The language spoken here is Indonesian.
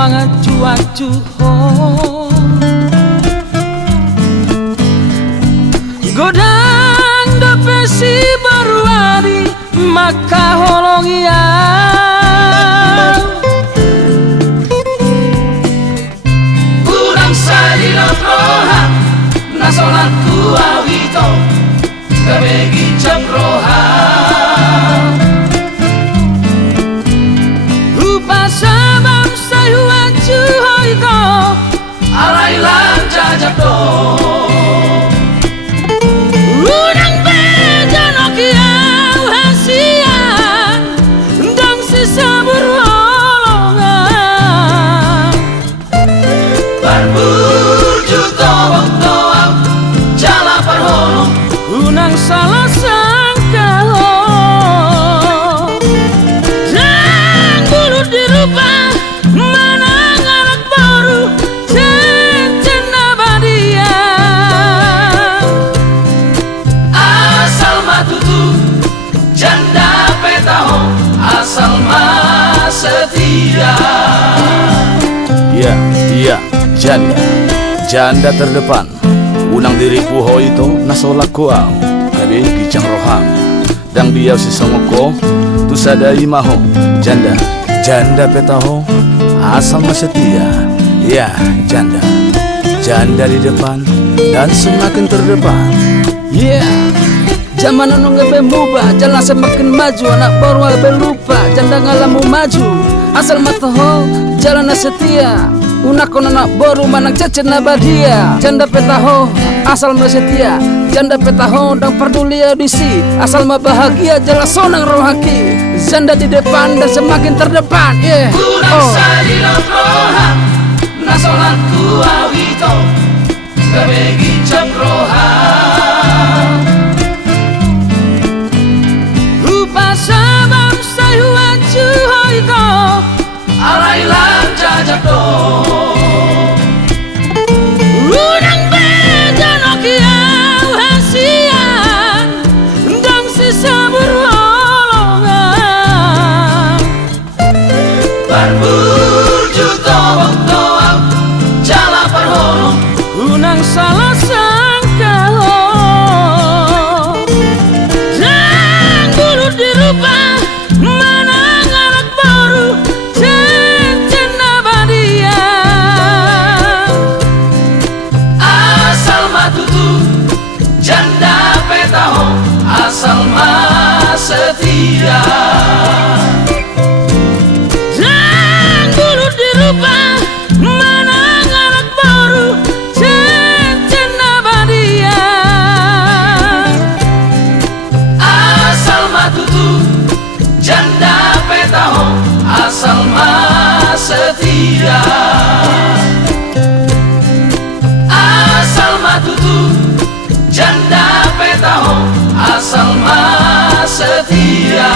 mga cuacu ho godang depesi baruari maka holongia kurang sadilo rohan nasolat kuawito kabegi cakrohan rupa sabam sayuan cuhoito alailan jajak do udang bejanokiau hasian dang sisa berholongan barburju tobong toang jala perholong unang salah sangka dan bulu dirubah menang anak baru cincin abadia asal matutu janda petaho asal mas setia. Iya, janda terdepan unang diri puho itu nasolak kuau kabe kicang roham dang dia si songoko tu sadai maho janda petaho asal setia. Ya, janda di depan dan semakin terdepan. Zaman anu ngebe mubah jalan semakin maju anak baru ngebe lupa janda ngalamu maju asal mataho jalan setia unakon anak baru manang cecet nabadia janda petaho asal setia janda petaho dan peduli audisi asal ma bahagia jelas sonang rohaki janda di depan dan semakin terdepan. Sadilo rohan nasolat kuawito kabegi cakrohan rupa sabam sayuan cuhoito alailan jajak do udang bejanokiau hasian dang sisa berholongan barburju tobong toang jala perholong unang salah sangka dan bulu dirubah menang anak baru cincin abadia asal matutu janda petaho asal mas setia dan bulu dirubah menang anak baru cincin abadia asal matutu janda petaho asal mas setia asal matutu janda petaho asal mas setia.